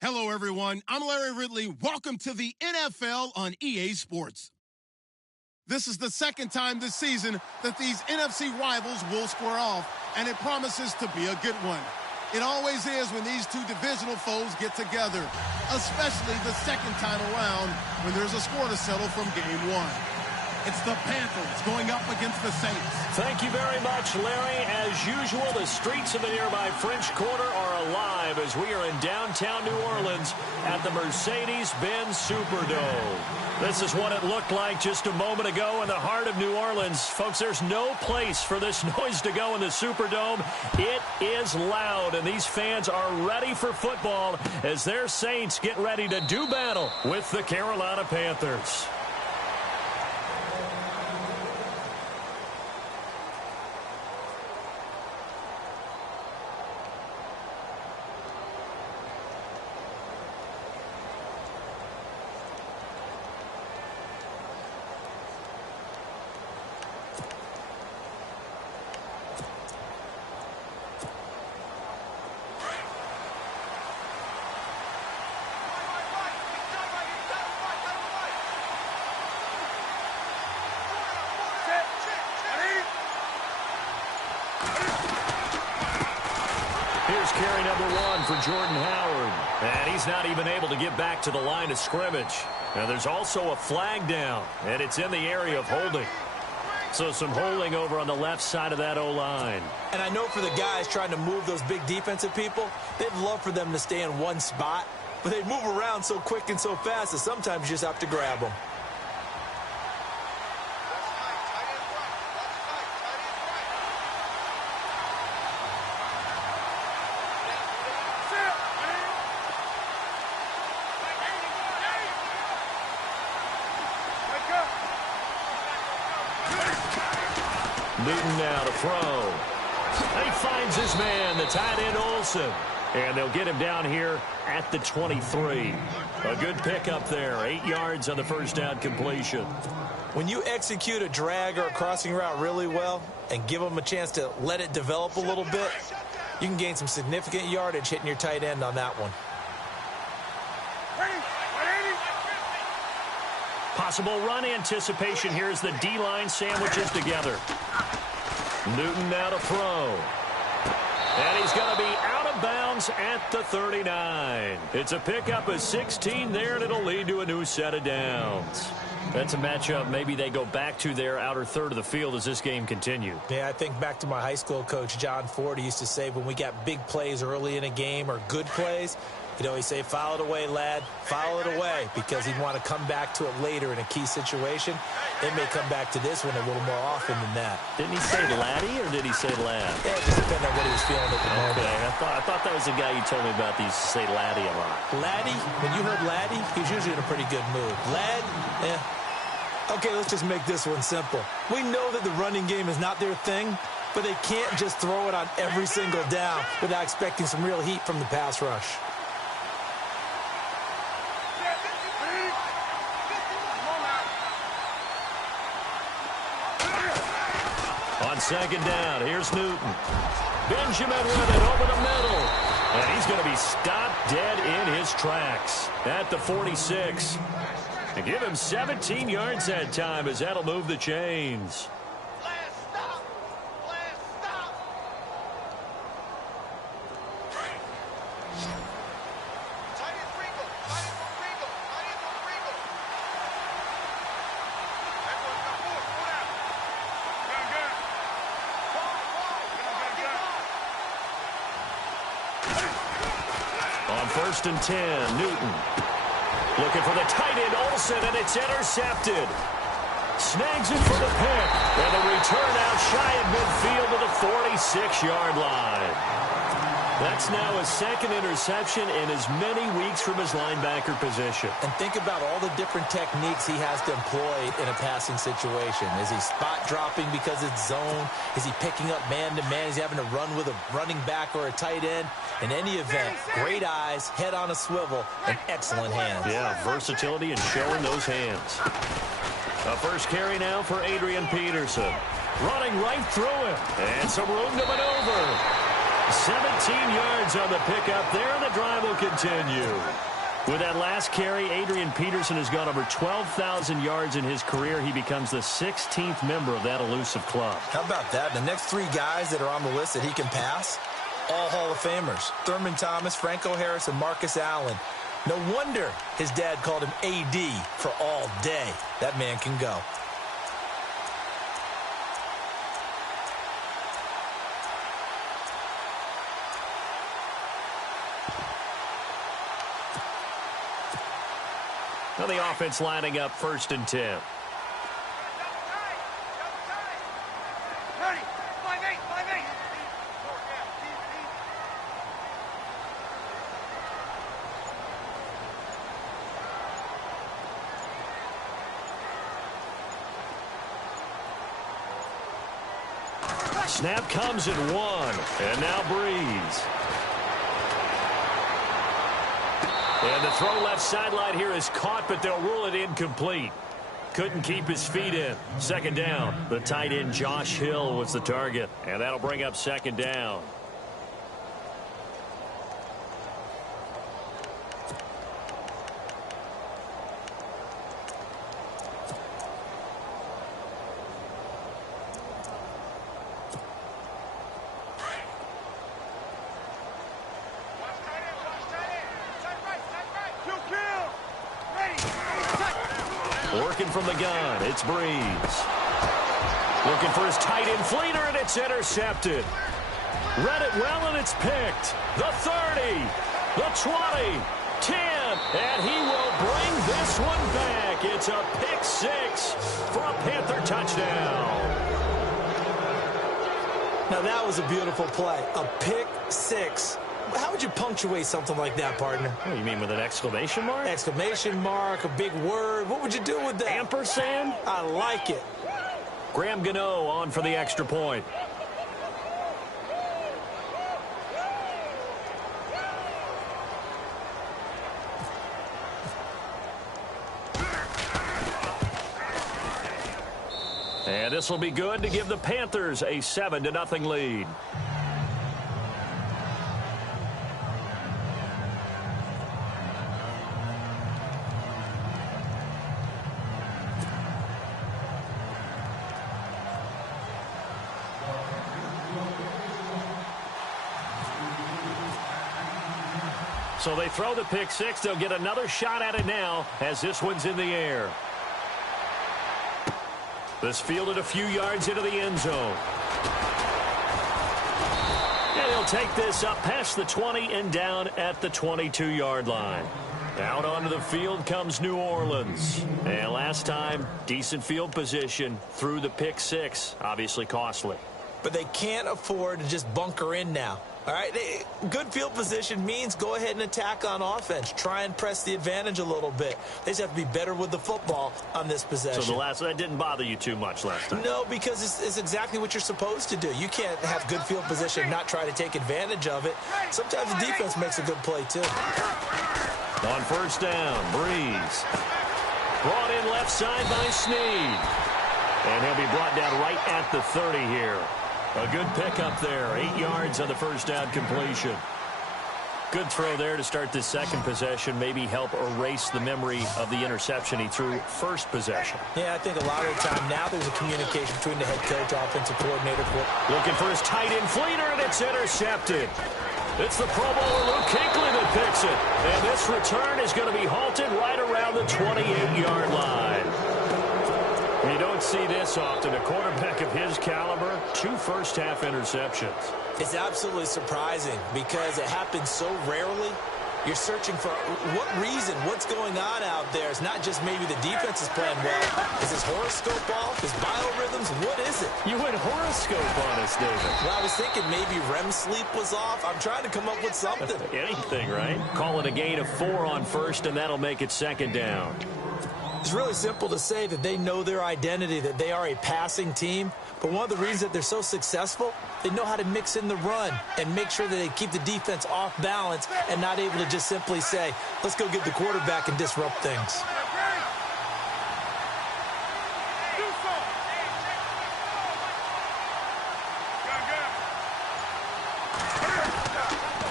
Hello, everyone. I'm Larry Ridley. Welcome to the NFL on EA Sports. This is the second time this season that these NFC rivals will square off, and it promises to be a good one. It always is when these two divisional foes get together, especially the second time around when there's a score to settle from game one. It's the Panthers going up against the Saints. Thank you very much, Larry. As usual, the streets of the nearby French Quarter are alive as we are in downtown New Orleans at the Mercedes-Benz Superdome. This is what it looked like just a moment ago in the heart of New Orleans. Folks, there's no place for this noise to go in the Superdome. It is loud, and these fans are ready for football as their Saints get ready to do battle with the Carolina Panthers. Here's carry number 1 for Jordan Howard. And he's not even able to get back to the line of scrimmage. Now there's also a flag down, and it's in the area of holding. So some holding over on the left side of that O-line. And I know for the guys trying to move those big defensive people, they'd love for them to stay in one spot. But they move around so quick and so fast that sometimes you just have to grab them. Newton now to throw. He finds his man, the tight end Olsen. And they'll get him down here at the 23. A good pickup there. 8 yards on the first down completion. When you execute a drag or a crossing route really well and give them a chance to let it develop a little bit, you can gain some significant yardage hitting your tight end on that one. Possible run anticipation here as the D-line sandwiches together. Newton now to throw. And he's going to be out of bounds at the 39. It's a pickup of 16 there, and it'll lead to a new set of downs. That's a matchup maybe they go back to their outer third of the field as this game continues. Yeah, I think back to my high school coach, John Ford. He used to say when we got big plays early in a game or good plays, he'd always say, foul it away, lad, foul it away, because he'd want to come back to it later in a key situation. They may come back to this one a little more often than that. Didn't he say laddie or did he say lad? Yeah, it just depends on what he was feeling at the moment. Okay, I thought that was the guy you told me about that used to say laddie a lot. Laddie? When you heard laddie, he's usually in a pretty good mood. Lad? Yeah. Okay, let's just make this one simple. We know that the running game is not their thing, but they can't just throw it on every single down without expecting some real heat from the pass rush. On second down, here's Newton. Benjamin with it over the middle. And he's going to be stopped dead in his tracks at the 46. And give him 17 yards that time as that'll move the chains. On 1st and 10, Newton. Looking for the tight end, Olsen, and it's intercepted. Snags it for the pick. And the return out shy of midfield to the 46-yard line. That's now his second interception in as many weeks from his linebacker position. And think about all the different techniques he has to employ in a passing situation. Is he spot dropping because it's zone? Is he picking up man-to-man? Is he having to run with a running back or a tight end? In any event, great eyes, head on a swivel, and excellent hands. Yeah, versatility and showing those hands. A first carry now for Adrian Peterson. Running right through him. And some room to maneuver. 17 yards on the pickup there, and the drive will continue. With that last carry, Adrian Peterson has gone over 12,000 yards in his career. He becomes the 16th member of that elusive club. How about that? The next three guys that are on the list that he can pass, all Hall of Famers. Thurman Thomas, Franco Harris, and Marcus Allen. No wonder his dad called him AD for all day. That man can go. Now the offense lining up 1st and 10. Snap comes at 1, and now Breeze. And the throw left sideline here is caught, but they'll rule it incomplete. Couldn't keep his feet in. 2nd down. The tight end Josh Hill was the target, and that'll bring up 2nd down. Working from the gun, it's Breeze. Looking for his tight end Fleeter, and it's intercepted. Read it well, and it's picked. The 30, the 20, 10, and he will bring this one back. It's a pick 6 for a Panther touchdown. Now that was a beautiful play. A pick 6. How would you punctuate something like that, partner? What do you mean, with an exclamation mark? Exclamation mark, a big word. What would you do with that? Ampersand? I like it. Graham Gano on for the extra point. And this will be good to give the Panthers a 7-0 lead. So they throw the pick 6. They'll get another shot at it now as this one's in the air. This fielded a few yards into the end zone. And he'll take this up past the 20 and down at the 22-yard line. Out onto the field comes New Orleans. And last time, decent field position through the pick 6. Obviously costly. But they can't afford to just bunker in now. All right, good field position means go ahead and attack on offense. Try and press the advantage a little bit. They just have to be better with the football on this possession. So that didn't bother you too much last time? No, because it's exactly what you're supposed to do. You can't have good field position and not try to take advantage of it. Sometimes the defense makes a good play, too. On 1st down, Breeze. Brought in left side by Snead. And he'll be brought down right at the 30 here. A good pickup there. 8 yards on the 1st down completion. Good throw there to start this second possession. Maybe help erase the memory of the interception he threw first possession. Yeah, I think a lot of the time now there's a communication between the head coach, offensive coordinator. Looking for his tight end Fleeter, and it's intercepted. It's the Pro Bowler Luke Kuechly that picks it. And this return is going to be halted right around the 28-yard line. You don't see this often. A quarterback of his caliber, 2 first-half interceptions. It's absolutely surprising because it happens so rarely. You're searching for what reason, what's going on out there. It's not just maybe the defense is playing well. Is his horoscope off? His biorhythms? What is it? You went horoscope on us, David. Well, I was thinking maybe REM sleep was off. I'm trying to come up with something. Anything, right? Call it a gain of 4 on 1st, and that'll make it 2nd down. It's really simple to say that they know their identity, that they are a passing team. But one of the reasons that they're so successful, they know how to mix in the run and make sure that they keep the defense off balance and not able to just simply say, let's go get the quarterback and disrupt things.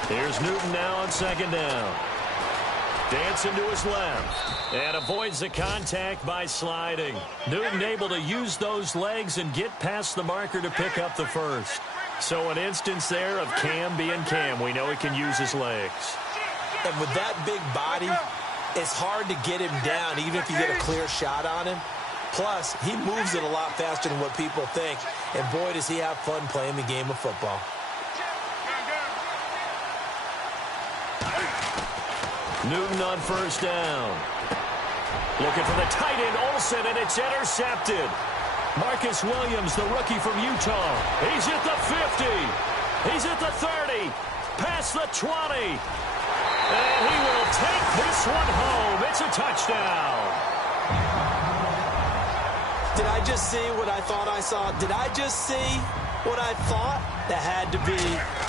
Here's Newton now on second down. Dancing to his left. And avoids the contact by sliding. Newton able to use those legs and get past the marker to pick up the first. So an instance there of Cam being Cam. We know he can use his legs. And with that big body, it's hard to get him down, even if you get a clear shot on him. Plus, he moves it a lot faster than what people think. And boy, does he have fun playing the game of football. Newton on first down. Looking for the tight end, Olsen, and it's intercepted. Marcus Williams, the rookie from Utah. He's at the 50. He's at the 30. Past the 20. And he will take this one home. It's a touchdown. Did I just see what I thought I saw? Did I just see what I thought? That had to be.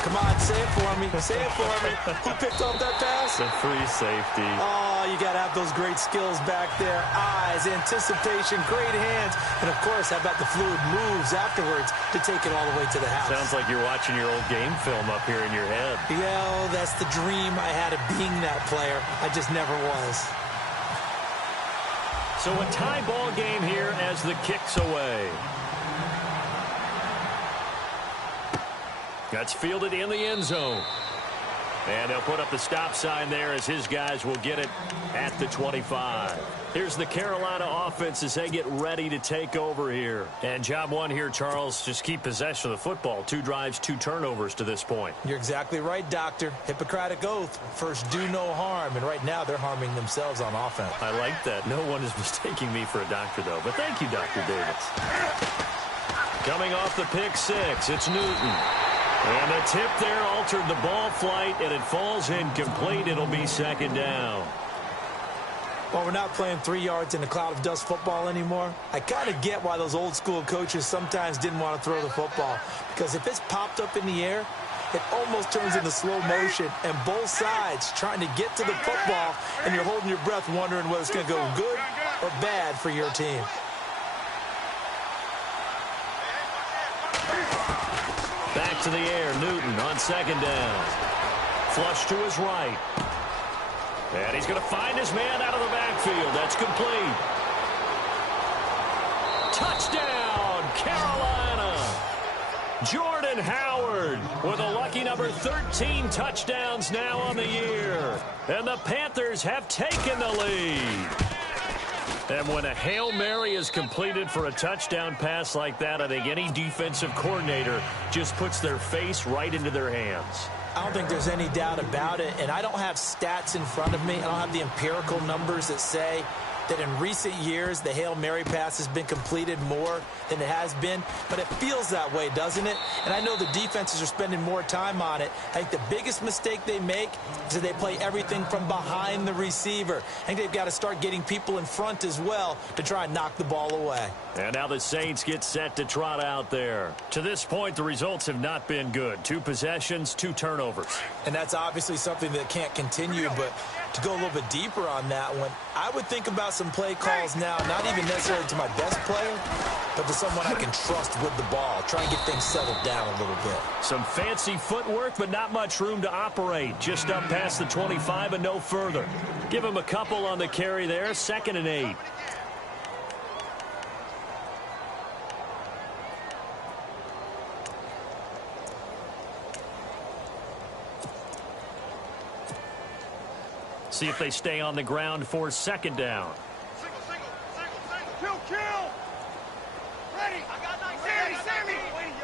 Come on, say it for me. Say it for me. Who picked up that pass? The free safety. Oh, you got to have those great skills back there. Eyes, anticipation, great hands. And, of course, how about the fluid moves afterwards to take it all the way to the house? Sounds like you're watching your old game film up here in your head. Yeah, that's the dream I had of being that player. I just never was. So a tie ball game here as the kick's away. That's fielded in the end zone. And they'll put up the stop sign there as his guys will get it at the 25. Here's the Carolina offense as they get ready to take over here. And job one here, Charles, just keep possession of the football. 2 drives, 2 turnovers to this point. You're exactly right, Doctor. Hippocratic oath. First, do no harm. And right now, they're harming themselves on offense. I like that. No one is mistaking me for a doctor, though. But thank you, Dr. Davis. Coming off the pick 6, it's Newton. And the tip there altered the ball flight, and it falls incomplete. It'll be second down. Well, we're not playing 3 yards in a cloud of dust football anymore. I kind of get why those old school coaches sometimes didn't want to throw the football. Because if it's popped up in the air, it almost turns into slow motion. And both sides trying to get to the football, and you're holding your breath wondering whether it's going to go good or bad for your team. Back to the air, Newton on second down. Flush to his right. And he's going to find his man out of the backfield. That's complete. Touchdown, Carolina. Jordan Howard with a lucky number 13 touchdowns now on the year. And the Panthers have taken the lead. And when a Hail Mary is completed for a touchdown pass like that, I think any defensive coordinator just puts their face right into their hands. I don't think there's any doubt about it, and I don't have stats in front of me. I don't have the empirical numbers that say that in recent years the Hail Mary pass has been completed more than it has been, but it feels that way, doesn't it? And I know the defenses are spending more time on it. I think the biggest mistake they make is that they play everything from behind the receiver. I think they've got to start getting people in front as well to try and knock the ball away. And now the Saints get set to trot out there. To this point, the results have not been good. 2 possessions, 2 turnovers. And that's obviously something that can't continue, but to go a little bit deeper on that one, I would think about some play calls now, not even necessarily to my best player, but to someone I can trust with the ball. Try and get things settled down a little bit. Some fancy footwork, but not much room to operate. Just up past the 25 and no further. Give him a couple on the carry there. 2nd and 8. See if they stay on the ground for 2nd down. Single. Kill. Ready. I got 9. Sammy. Waiting.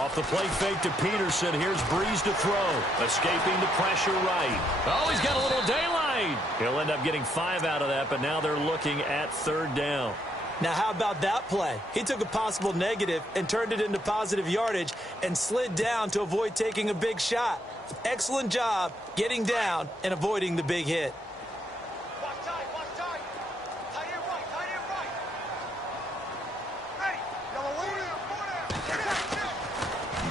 Off the play fake to Peterson. Here's Breeze to throw. Escaping the pressure right. Oh, he's got a little daylight. He'll end up getting 5 out of that, but now they're looking at 3rd down. Now, how about that play? He took a possible negative and turned it into positive yardage and slid down to avoid taking a big shot. Excellent job getting down and avoiding the big hit. Watch tight. Tight end right. Ready. Yellow waiting.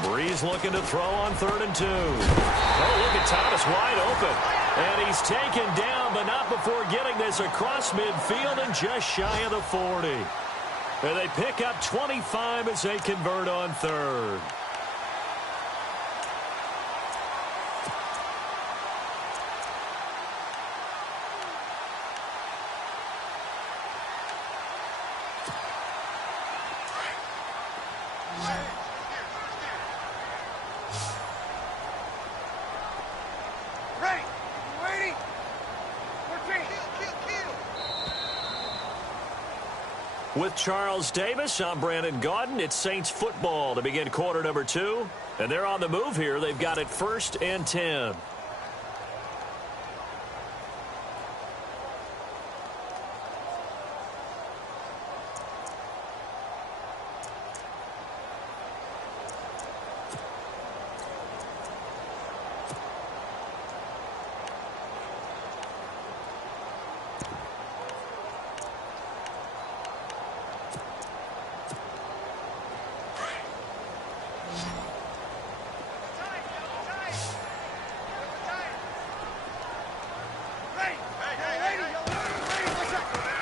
Breeze looking to throw on 3rd and 2. Oh, look at Thomas wide open. And he's taken down, but not before getting this across midfield and just shy of the 40. And they pick up 25 as they convert on 3rd. With Charles Davis, I'm Brandon Gaudin. It's Saints football to begin quarter number 2. And they're on the move here. They've got it 1st and 10.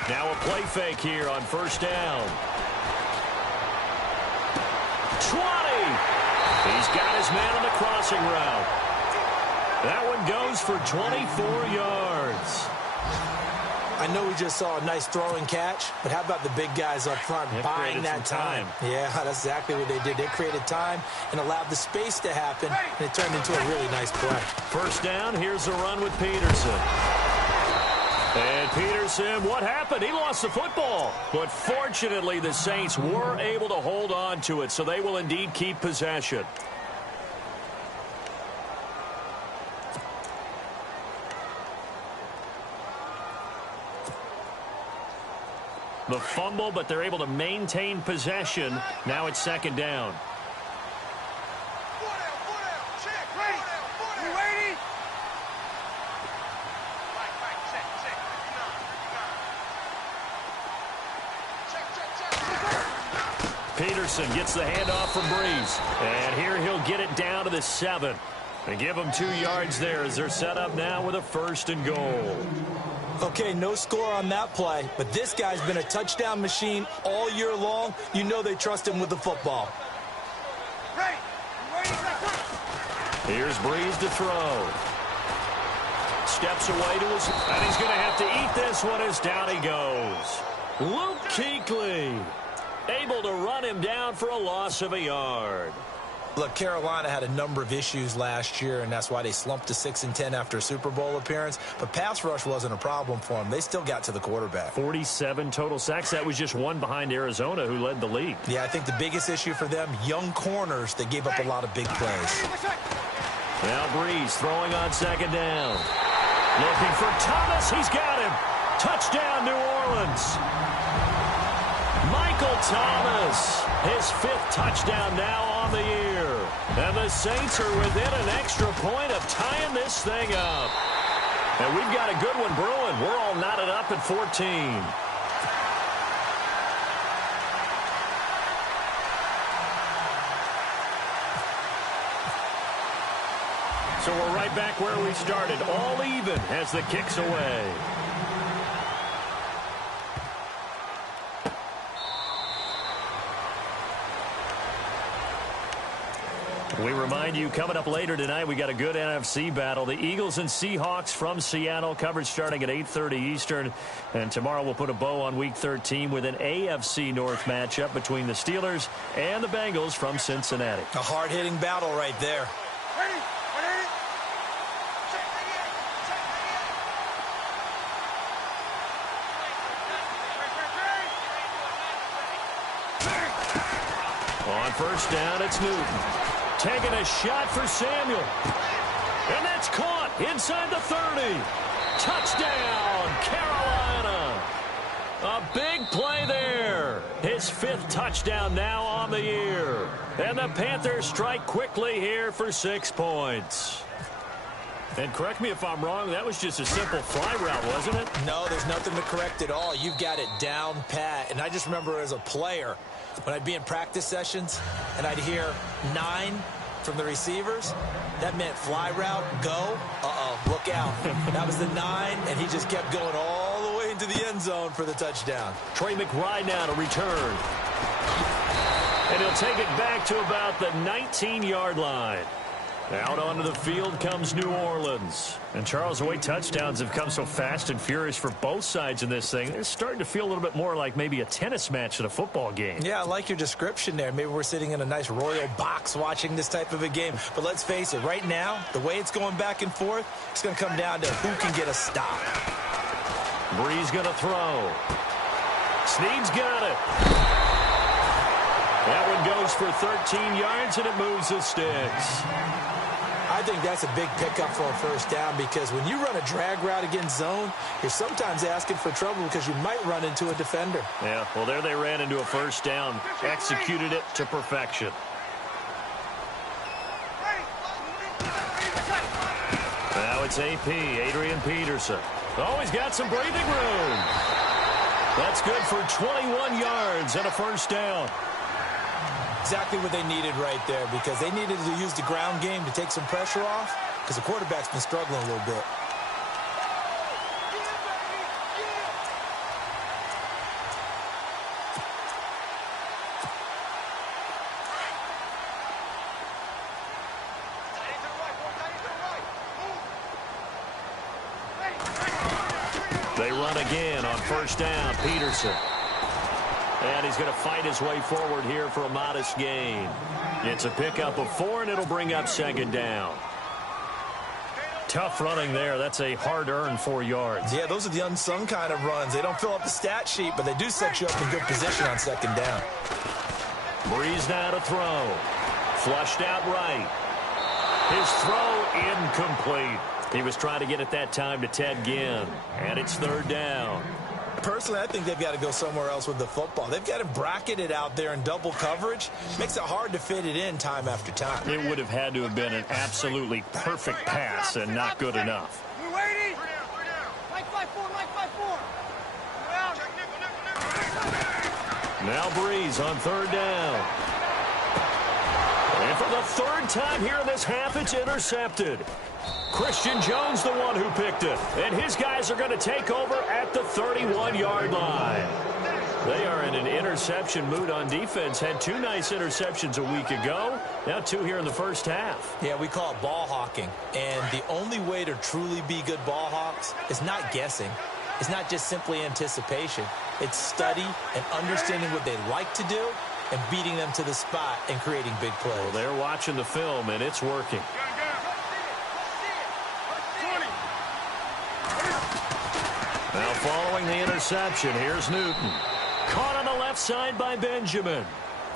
Now a play fake here on 1st down. 20. He's got his man on the crossing route. That one goes for 24 yards. I know we just saw a nice throwing catch, but how about the big guys up front buying that time? Yeah, that's exactly what they did. They created time and allowed the space to happen, and it turned into a really nice play. 1st down, here's the run with Peterson. And Peterson, what happened? He lost the football. But fortunately, the Saints were able to hold on to it, so they will indeed keep possession. The fumble, but they're able to maintain possession. Now it's 2nd down. Peterson gets the handoff from Breeze. And here he'll get it down to the 7. And give them 2 yards there as they're set up now with a 1st and goal. Okay, no score on that play, but this guy's been a touchdown machine all year long. You know they trust him with the football. Here's Breeze to throw. Steps away to his... And he's going to have to eat this one as down he goes. Luke Kuechly able to run him down for a loss of a yard. Look, Carolina had a number of issues last year, and that's why they slumped to 6-10 after a Super Bowl appearance. But pass rush wasn't a problem for them. They still got to the quarterback. 47 total sacks. That was just one behind Arizona, who led the league. Yeah, I think the biggest issue for them, young corners that gave up a lot of big plays. Now Breeze throwing on 2nd down. Looking for Thomas. He's got him. Touchdown, New Orleans. Michael Thomas, his 5th touchdown now on the year. And the Saints are within an extra point of tying this thing up. And we've got a good one brewing. We're all knotted up at 14. So we're right back where we started, all even as the kick's away. We remind you, coming up later tonight, we got a good NFC battle. The Eagles and Seahawks from Seattle, coverage starting at 8:30 Eastern. And tomorrow we'll put a bow on Week 13 with an AFC North matchup between the Steelers and the Bengals from Cincinnati. A hard-hitting battle right there. On 1st down, it's Newton. Taking a shot for Samuel. And that's caught inside the 30. Touchdown, Carolina. A big play there. His 5th touchdown now on the year. And the Panthers strike quickly here for 6 points. And correct me if I'm wrong, that was just a simple fly route, wasn't it? No, there's nothing to correct at all. You've got it down pat. And I just remember as a player, when I'd be in practice sessions and I'd hear 9 from the receivers, that meant fly route, go, look out. That was the 9, and he just kept going all the way into the end zone for the touchdown. Trey McBride now to return. And he'll take it back to about the 19-yard line. Out onto the field comes New Orleans. And Charles, the way touchdowns have come so fast and furious for both sides in this thing, it's starting to feel a little bit more like maybe a tennis match than a football game. Yeah, I like your description there. Maybe we're sitting in a nice royal box watching this type of a game. But let's face it, right now, the way it's going back and forth, it's going to come down to who can get a stop. Breeze going to throw. Snead's got it. That one goes for 13 yards, and it moves the sticks. I think that's a big pickup for a first down because when you run a drag route against zone, you're sometimes asking for trouble because you might run into a defender. Yeah, well, there they ran into a first down, executed it to perfection. Now it's AP, Adrian Peterson. Oh, he's got some breathing room. That's good for 21 yards and a first down. Exactly what they needed right there because they needed to use the ground game to take some pressure off because the quarterback's been struggling a little bit. They run again on first down, Peterson. And he's going to fight his way forward here for a modest gain. It's a pickup of 4, and it'll bring up second down. Tough running there. That's a hard-earned 4 yards. Yeah, those are the unsung kind of runs. They don't fill up the stat sheet, but they do set you up in good position on second down. Breeze now to throw. Flushed out right. His throw incomplete. He was trying to get it that time to Ted Ginn. And it's third down. Personally, I think they've got to go somewhere else with the football. They've got him bracketed out there in double coverage. Makes it hard to fit it in time after time. It would have had to have been an absolutely perfect pass and not good enough. You waiting? Mike 5-4, Mike 5-4. Now Breeze on third down. And for the third time here in this half, it's intercepted. Christian Jones the one who picked it. And his guys are going to take over at the 31-yard line. They are in an interception mood on defense. Had 2 nice interceptions a week ago. Now 2 here in the first half. Yeah, we call it ball hawking. And the only way to truly be good ball hawks is not guessing. It's not just simply anticipation. It's study and understanding what they like to do and beating them to the spot and creating big plays. Well, they're watching the film, and it's working. Now following the interception, here's Newton. Caught on the left side by Benjamin.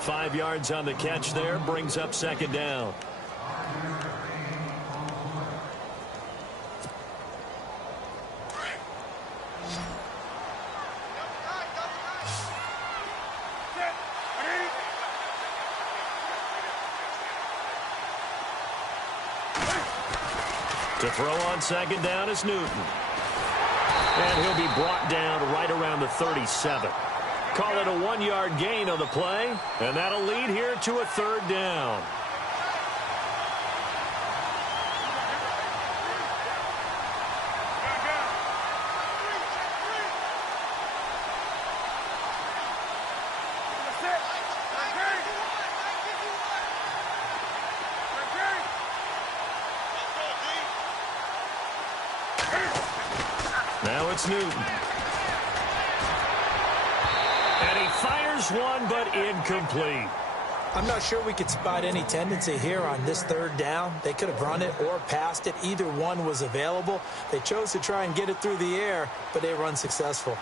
5 yards on the catch there, brings up second down. To throw on second down is Newton. And he'll be brought down right around the 37. Call it a 1-yard gain on the play. And that'll lead here to a third down. Now it's Newton. And he fires one, but incomplete. I'm not sure we could spot any tendency here on this third down. They could have run it or passed it. Either one was available. They chose to try and get it through the air, but they were unsuccessful.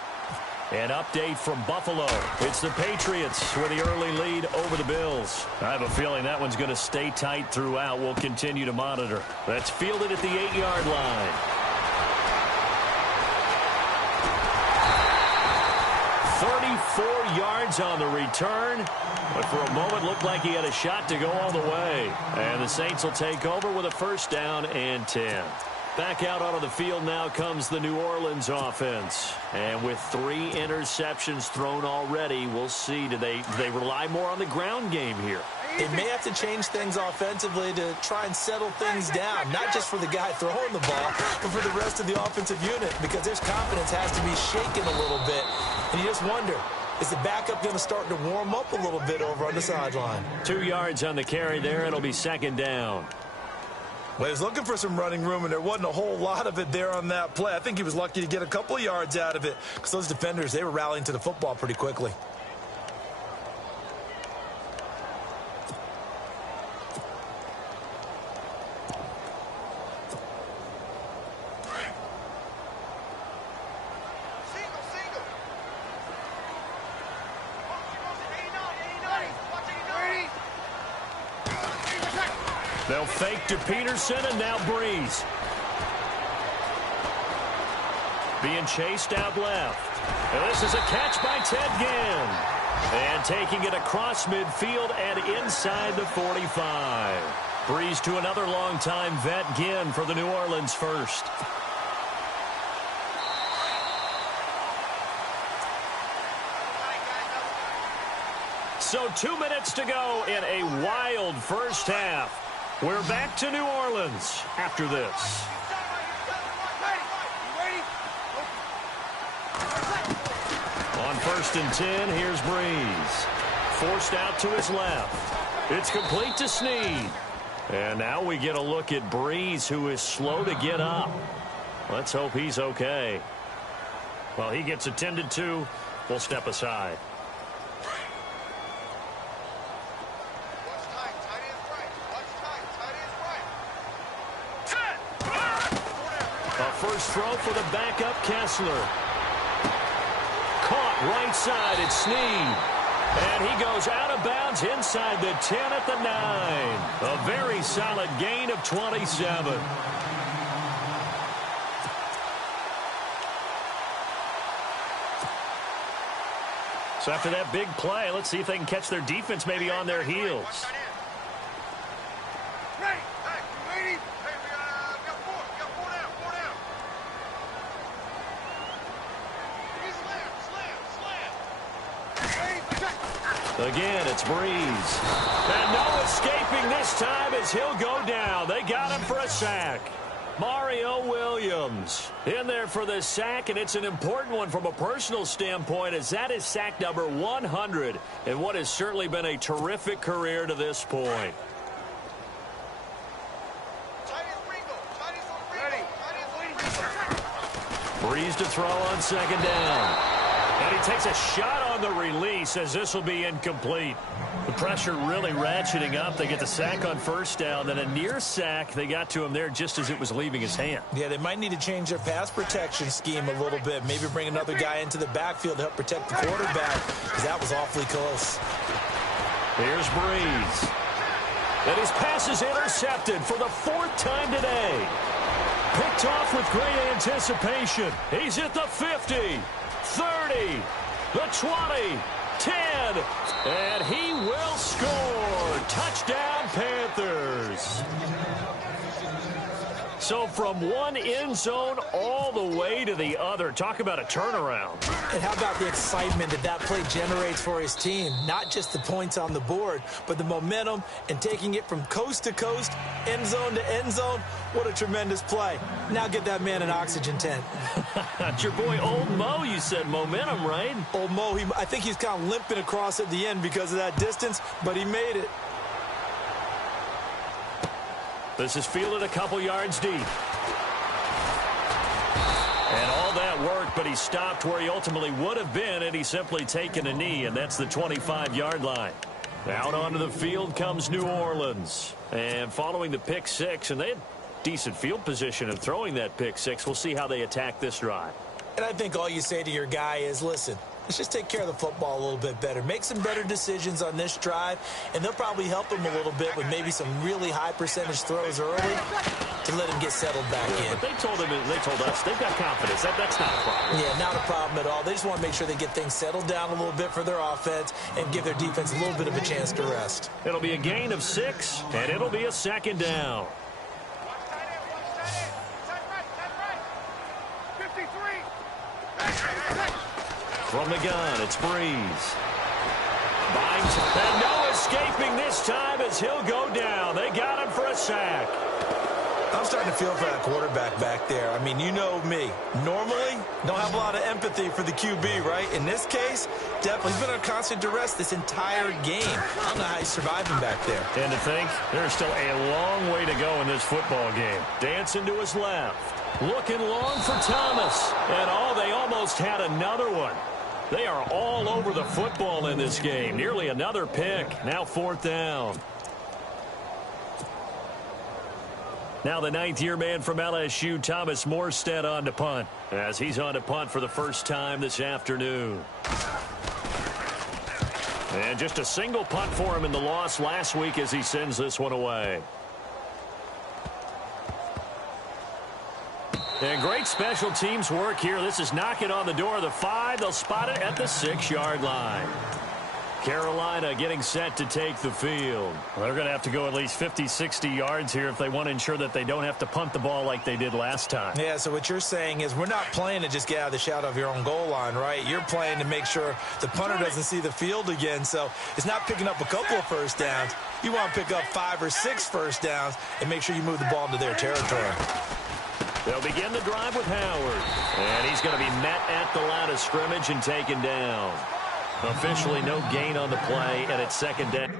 An update from Buffalo. It's the Patriots with the early lead over the Bills. I have a feeling that one's going to stay tight throughout. We'll continue to monitor. That's fielded at the 8-yard line. 34 yards on the return, but for a moment looked like he had a shot to go all the way. And the Saints will take over with a first down and 10. Back out onto the field now comes the New Orleans offense. And with 3 interceptions thrown already, we'll see. Do they rely more on the ground game here? They may have to change things offensively to try and settle things down, not just for the guy throwing the ball, but for the rest of the offensive unit, because their confidence has to be shaken a little bit. And you just wonder, is the backup going to start to warm up a little bit over on the sideline? 2 yards on the carry there. It'll be second down. Well, he was looking for some running room, and there wasn't a whole lot of it there on that play. I think he was lucky to get a couple of yards out of it because those defenders, they were rallying to the football pretty quickly. They'll fake to Peterson, and now Breeze. Being chased out left. And this is a catch by Ted Ginn. And taking it across midfield and inside the 45. Breeze to another longtime vet, Ginn, for the New Orleans first. So 2 minutes to go in a wild first half. We're back to New Orleans after this. On 1st and 10, here's Breeze. Forced out to his left. It's complete to Snead. And now we get a look at Breeze, who is slow to get up. Let's hope he's okay. Well, he gets attended to. We'll step aside. A first throw for the backup Kessler. Caught right side at Snead. And he goes out of bounds inside the 10 at the 9. A very solid gain of 27. So after that big play, let's see if they can catch their defense maybe on their heels. Again, it's Breeze. And no escaping this time as he'll go down. They got him for a sack. Mario Williams in there for the sack, and it's an important one from a personal standpoint, as that is sack number 100 in what has certainly been a terrific career to this point. Breeze to throw on 2nd down. And he takes a shot on the release as this will be incomplete. The pressure really ratcheting up. They get the sack on 1st down. Then a near sack. They got to him there just as it was leaving his hand. Yeah, they might need to change their pass protection scheme a little bit. Maybe bring another guy into the backfield to help protect the quarterback, because that was awfully close. Here's Breeze. And his pass is intercepted for the 4th time today. Picked off with great anticipation. He's at the 50. 30, the 20, 10, and he will score. Touchdown, Panthers. So from one end zone all the way to the other. Talk about a turnaround. And how about the excitement that play generates for his team? Not just the points on the board, but the momentum and taking it from coast to coast, end zone to end zone. What a tremendous play. Now get that man an oxygen tent. It's your boy Old Mo, you said. Momentum, right? Old Mo, I think he's kind of limping across at the end because of that distance, but he made it. This is fielded a couple yards deep. And all that work, but he stopped where he ultimately would have been, and he's simply taken a knee, and that's the 25-yard line. Out onto the field comes New Orleans. And following the pick six, and they had decent field position of throwing that pick six. We'll see how they attack this drive. And I think all you say to your guy is, listen, let's just take care of the football a little bit better. Make some better decisions on this drive, and they'll probably help him a little bit with maybe some really high percentage throws early to let him get settled back in. But they told us they've got confidence. That's not a problem. Yeah, not a problem at all. They just want to make sure they get things settled down a little bit for their offense and give their defense a little bit of a chance to rest. It'll be a gain of 6, and it'll be a 2nd down. From the gun, it's Breeze. Binds, and no escaping this time as he'll go down. They got him for a sack. I'm starting to feel for that quarterback back there. I mean, you know me. Normally, don't have a lot of empathy for the QB, right? In this case, definitely he's been under constant duress this entire game. I don't know how he's surviving back there. And to think, there's still a long way to go in this football game. Dancing to his left. Looking long for Thomas. And they almost had another one. They are all over the football in this game. Nearly another pick. Now 4th down. Now the 9th-year man from LSU, Thomas Morstead, on to punt, as he's on to punt for the first time this afternoon. And just a single punt for him in the loss last week as he sends this one away. And great special teams work here. This is knocking on the door of the 5. They'll spot it at the 6-yard line. Carolina getting set to take the field. Well, they're going to have to go at least 50, 60 yards here if they want to ensure that they don't have to punt the ball like they did last time. Yeah, so what you're saying is we're not playing to just get out of the shadow of your own goal line, right? You're playing to make sure the punter doesn't see the field again. So it's not picking up a couple of first downs. You want to pick up 5 or 6 first downs and make sure you move the ball into their territory. They'll begin the drive with Howard. And he's going to be met at the line of scrimmage and taken down. Officially no gain on the play, and it's second down.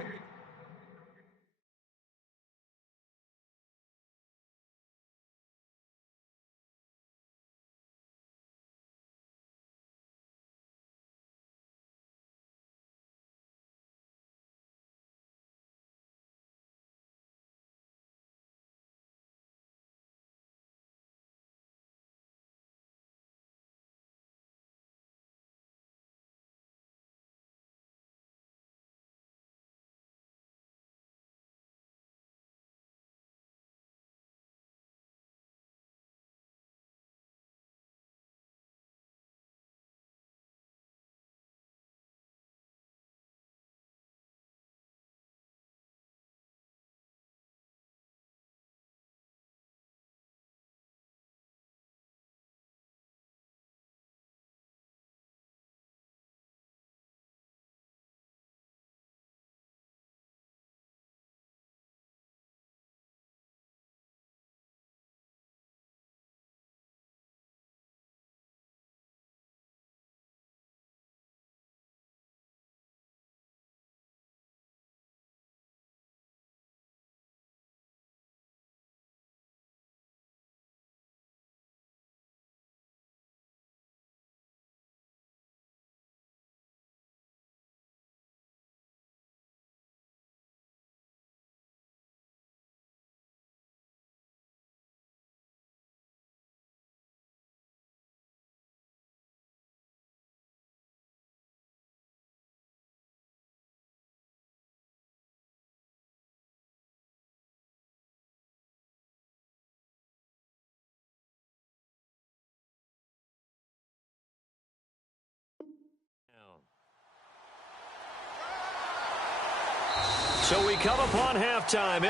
So we come upon halftime.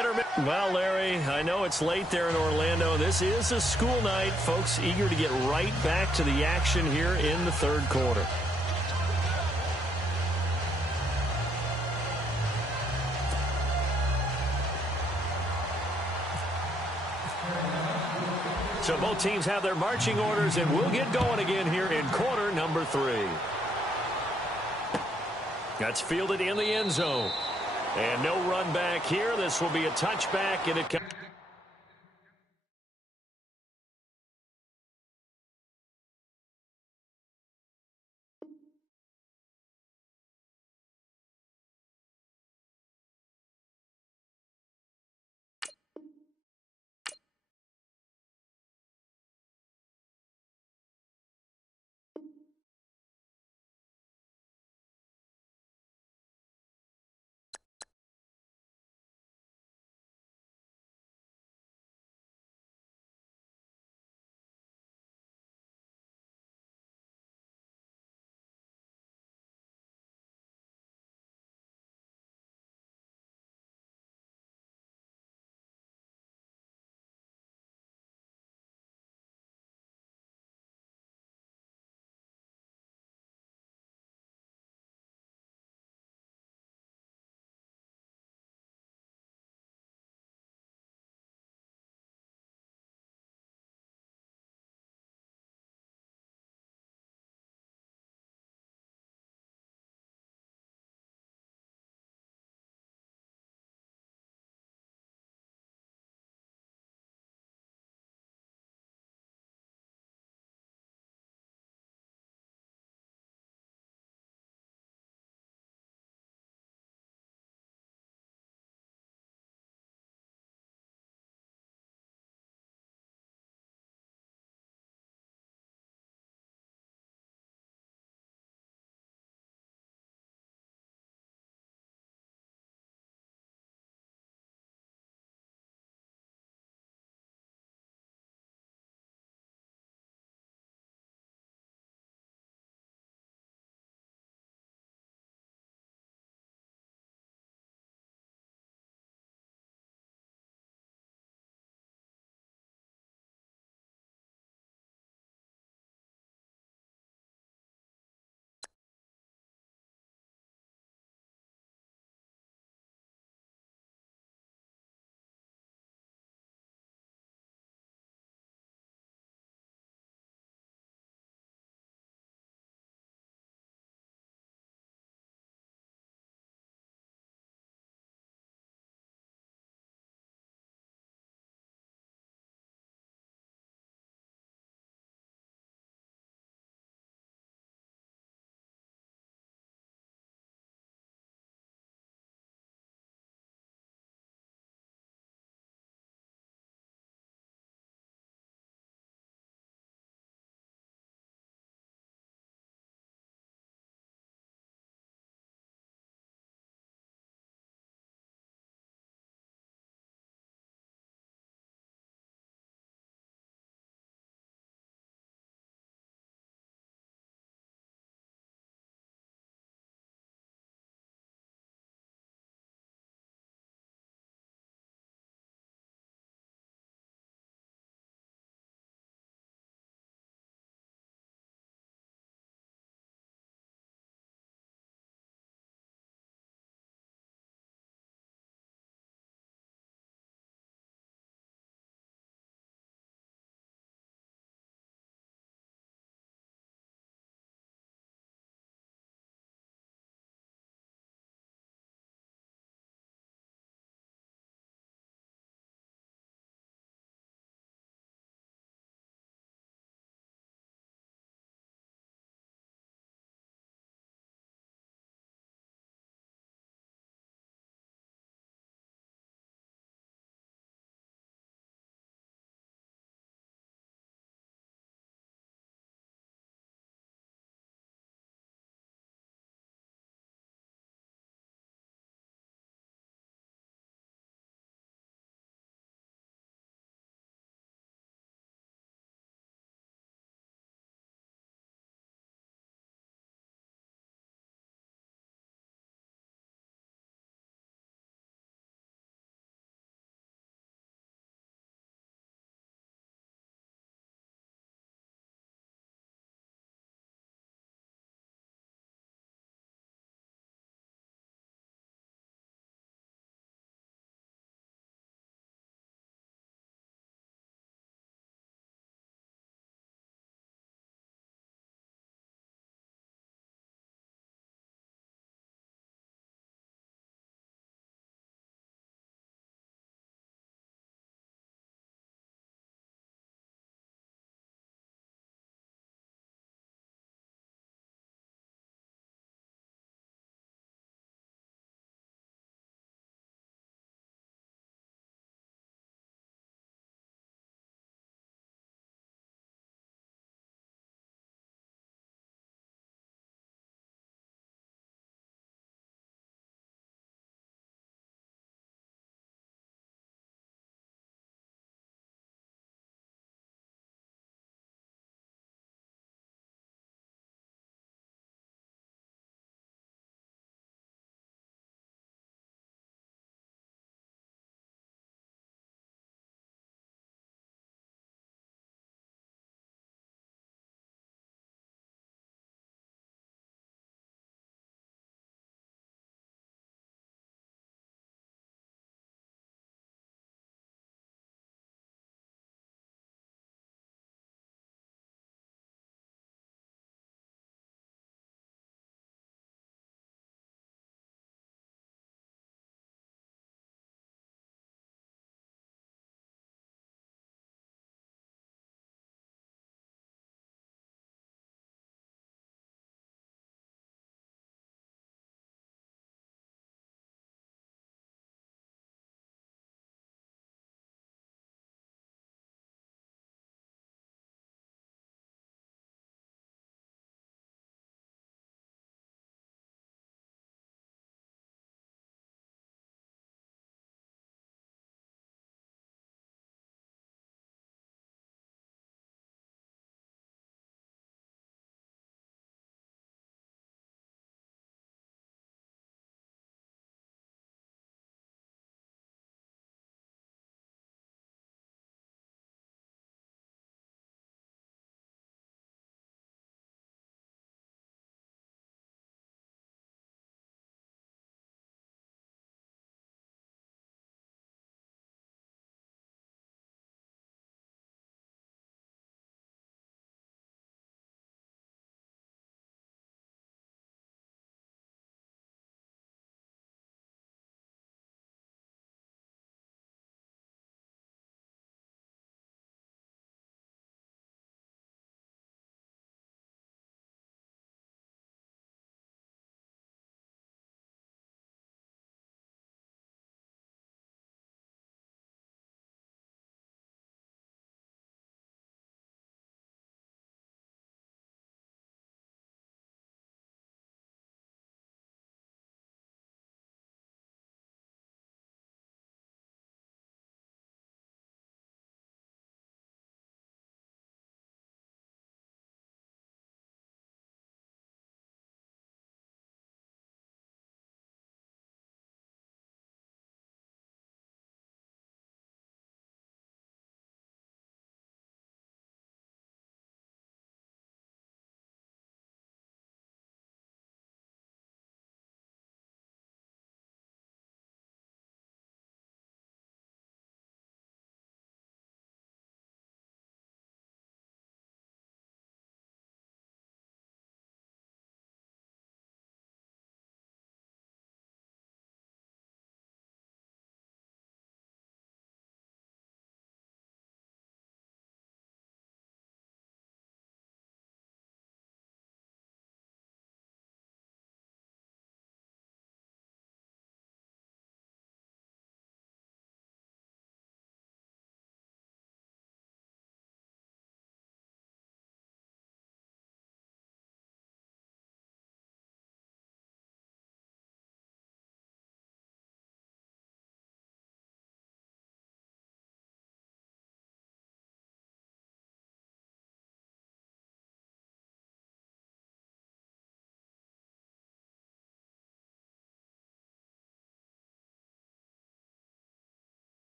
Well, Larry, I know it's late there in Orlando. This is a school night. Folks eager to get right back to the action here in the third quarter. So both teams have their marching orders, and we'll get going again here in quarter number 3. That's fielded in the end zone. And no run back here. This will be a touchback, and it comes.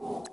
You